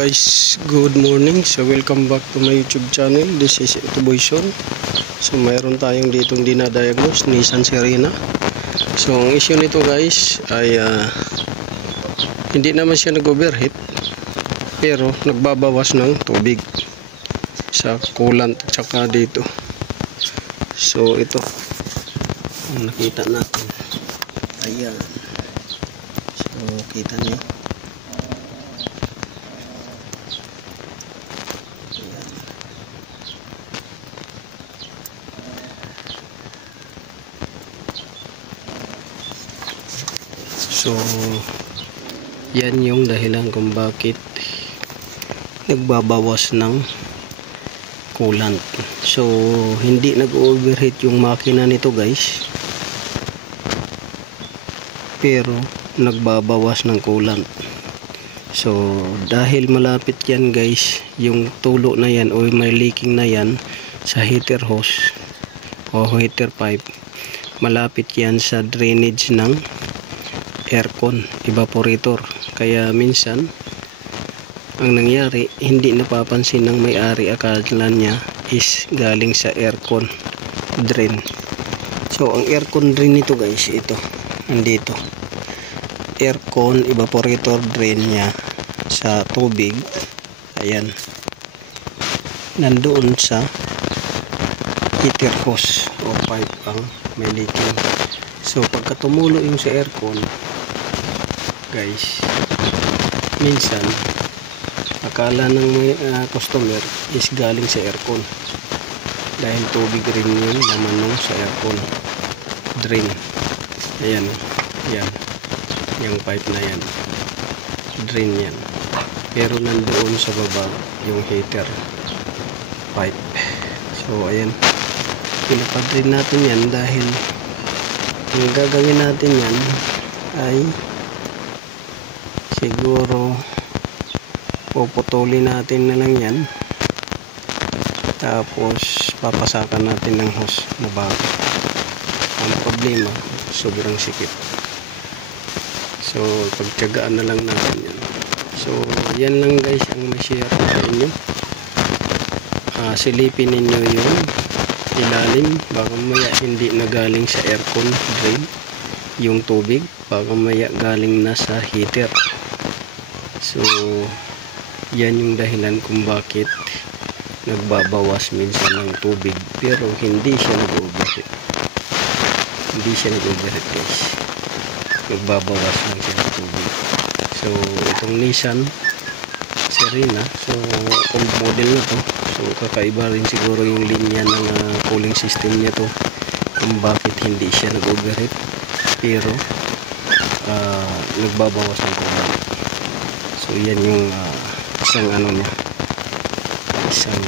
Guys, good morning. So welcome back to my YouTube channel. This is Ito Boy Son. So mayroon tayong ditong dinadiagnose, Nissan Serena. So ang issue nito guys ay hindi naman siya nag-overheat, pero nagbabawas ng tubig sa coolant at saka dito. So ito ang nakita natin. Ayan. So kita niyo. So yan yung dahilan kung bakit nagbabawas ng coolant. So hindi nag-overheat yung makina nito guys, pero nagbabawas ng coolant. So dahil malapit yan guys, yung tulo na yan o may leaking na yan sa heater hose o heater pipe, malapit yan sa drainage ng aircon evaporator. Kaya minsan ang nangyari, hindi napapansin ng may-ari, akala niya is galing sa aircon drain. So ang aircon drain nito guys, ito nandito, aircon evaporator drain niya sa tubig. Ayan, nandoon sa heater hose o pipe ang may leaking. So pagka tumulo yung sa aircon guys, minsan akala ng may customer is galing sa aircon, dahil tubig rin yun naman nung sa aircon drain. Ayan, yan yung pipe na yan, drain yan, pero nandoon sa baba yung heater pipe. So ayan, pinapadrin natin yan dahil ang gagawin natin yan ay siguro puputulin natin na lang yan, tapos papasakan natin ng hose na bago. Ang problema, sobrang sikip. So pagtiyagaan na lang natin yan. So yan lang guys ang ma-share ko sa inyo. Silipin ninyo yung ilalim, baka maya hindi na galing sa aircon drain yung tubig, baka maya galing na sa heater. So yan yung dahilan kung bakit nagbabawas minsan ng tubig, pero hindi siya nag-overheat. Hindi siya nag-overheat guys, nagbabawas lang siya ng tubig. So itong Nissan Serena, so old model na to, so kakaiba rin siguro yung linya ng cooling system niya to, kung bakit hindi siya nag-overheat pero nagbabawas ng coolant. So yan yung isang ano niya, isang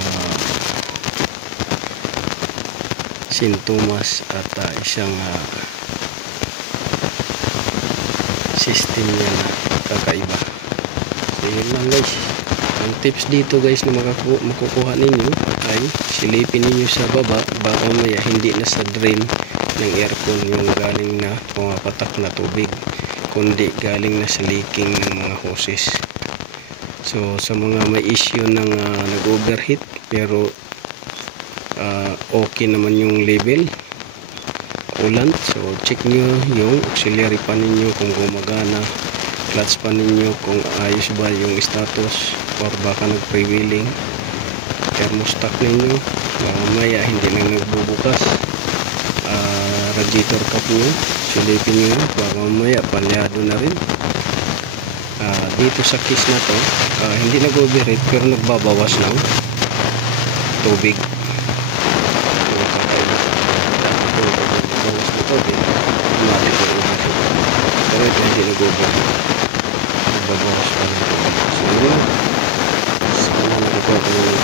sintomas at isang system niya na kakaiba. So yun lang guys, ang tips dito guys na makukuha ninyo ay silipin ninyo sa baba, baka maya hindi na sa drain ng aircon yung galing na pumapatak na tubig, kundi galing na sa leaking ng mga hoses. So sa mga may issue ng nag-overheat pero okay naman yung level coolant, so check nyo yung auxiliary pan ninyo kung gumagana, clutch pan ninyo kung ayos ba yung status, or baka nag-prevailing thermostat ninyo, mamaya hindi lang nagbubukas. Radiator cap nyo, silipin nyo, baka mamaya palyado na rin. Dito sa case na to, hindi nag-overheat pero nagbabawas ng tubig. Nagbabawas ng tubig, pero ito hindi nag-overheat, nagbabawas pa ng tubig. So yun, sana nakukuha ko yung